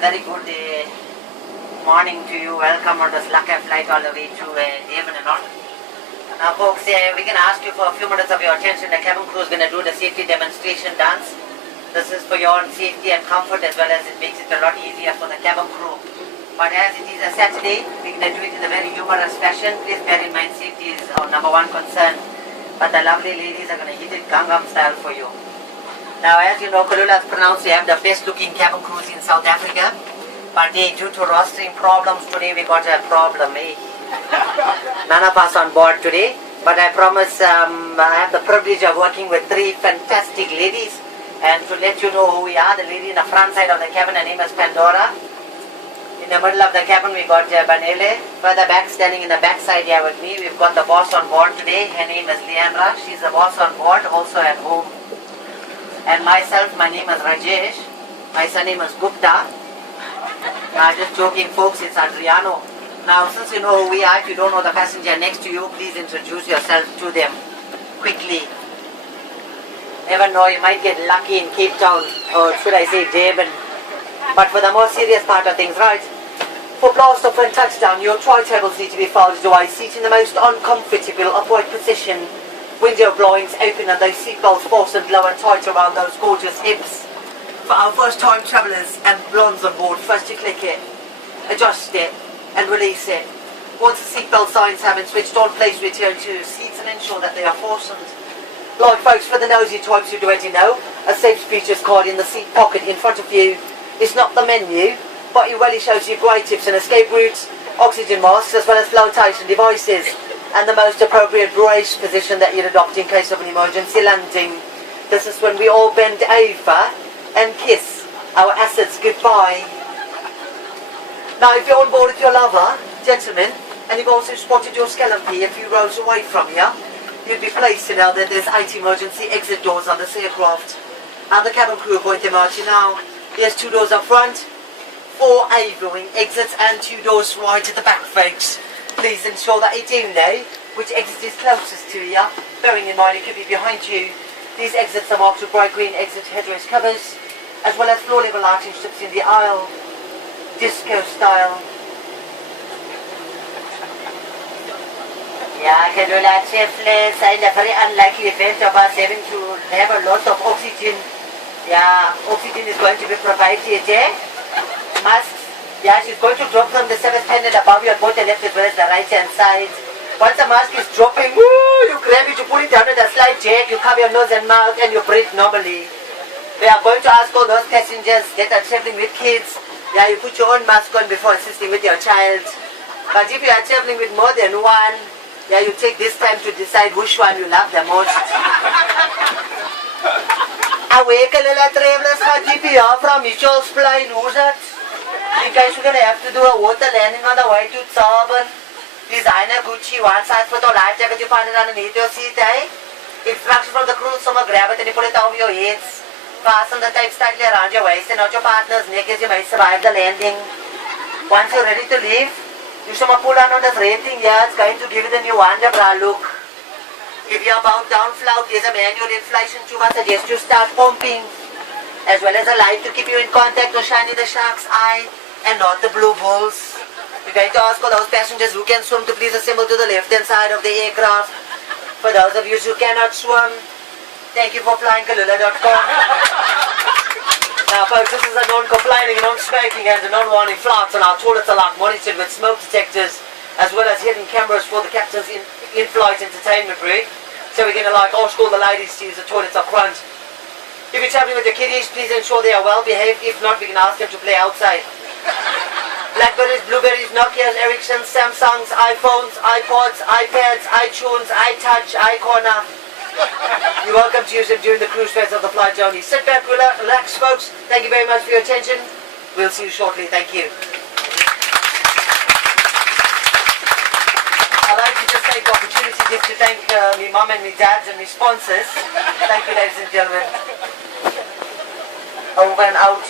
very good morning to you. Welcome on this lucky flight all the way to Devon and all. Now folks, we're going to ask you for a few minutes of your attention. The cabin crew is going to do the safety demonstration dance. This is for your own safety and comfort, as well as it makes it a lot easier for the cabin crew. But as it is a Saturday, we're going to do it in a very humorous fashion. Please bear in mind, safety is our number one concern. But the lovely ladies are going to hit it Gangnam style for you. Now, as you know, Kulula is pronounced to have the best looking cabin crews in South Africa. But due to rostering problems today, we got a problem. None of us on board today. But I promise I have the privilege of working with three fantastic ladies. And to let you know who we are, the lady in the front side of the cabin, her name is Pandora. In the middle of the cabin, we got Banele. Further back, standing in the back side here with me, we've got the boss on board today. Her name is Leandra. She's the boss on board, also at home. And myself, my name is Rajesh. My surname is Gupta. Just joking, folks, it's Adriano. Now, since you know who we are, if you don't know the passenger next to you, please introduce yourself to them quickly. Never know, you might get lucky in Cape Town, or should I say Devon. But for the more serious part of things, right? For blast off and touchdown, your tri-tables need to be folded away, seat in the most uncomfortable upright position. Window blowings open and those seatbelts fastened low and tight around those gorgeous hips. For our first time travellers and blondes on board, first you click it, adjust it and release it. Once the seatbelt signs have been switched on, please return to seats and ensure that they are fastened. Like folks, for the nosy types who already know, a safe features card in the seat pocket in front of you is not the menu, but it really shows you great tips and escape routes, oxygen masks as well as flotation devices, and the most appropriate brace position that you'd adopt in case of an emergency landing. This is when we all bend over and kiss our assets goodbye. Now if you're on board with your lover, gentlemen, and you've also spotted your scallopy a few rows away from here, you'd be placed to know that there's 8 emergency exit doors on this aircraft. And the cabin crew are going to march you now. There's 2 doors up front, 4 aviary exits and 2 doors right at the back, folks. Please ensure that you do know which exit is closest to you, bearing in mind it could be behind you. These exits are marked with bright green exit headrest covers, as well as floor level lighting strips in the aisle, disco style. Yeah, Kadula Chefles, in a very unlikely event of us having to have a lot of oxygen. Yeah, oxygen is going to be provided, masks. Yeah, she's going to drop from the 7th panel above you on both the left as well as the right hand side. Once the mask is dropping, woo, you grab it, you pull it down with a slight jerk, you cover your nose and mouth and you breathe normally. We are going to ask all those passengers that are traveling with kids, yeah, you put your own mask on before assisting with your child. But if you are traveling with more than one, yeah, you take this time to decide which one you love the most. Awake a little travelers, GPR from Mitchell's Plain, who's that? You guys are going to have to do a water landing on the way to Durban. Designer Gucci, one size for the life jacket, you find it underneath your seat, Instruction from the crew, someone grab it and you put it over your heads. Fasten the tape tightly around your waist and not your partner's neck as you may survive the landing. Once you're ready to leave, you should pull on this rating here, it's going to give you the new Wonderbra look. If you're about down flout, there's a manual inflation tube, I suggest you start pumping. As well as a light to keep you in contact or shine in the shark's eye and not the blue balls. We're going to ask all those passengers who can swim to please assemble to the left hand side of the aircraft. For those of you who cannot swim, thank you for flying Kalula.com. Now folks, this is a non-complaining, non-smoking and a non-warning flight, and our toilets are like monitored with smoke detectors as well as hidden cameras for the captain's in-flight entertainment rig. So we're going to ask all the ladies to use the toilets up front. If you're traveling with the kiddies, please ensure they are well behaved. If not, we can ask them to play outside. Blackberries, Blueberries, Nokias, Ericssons, Samsungs, iPhones, iPods, iPads, iTunes, iTouch, iCorner. You're welcome to use them during the cruise phase of the flight journey. Sit back, relax, folks. Thank you very much for your attention. We'll see you shortly. Thank you. I'd like to just take the opportunity just to thank my mum and my dad and my sponsors. Thank you, ladies and gentlemen. Over and out.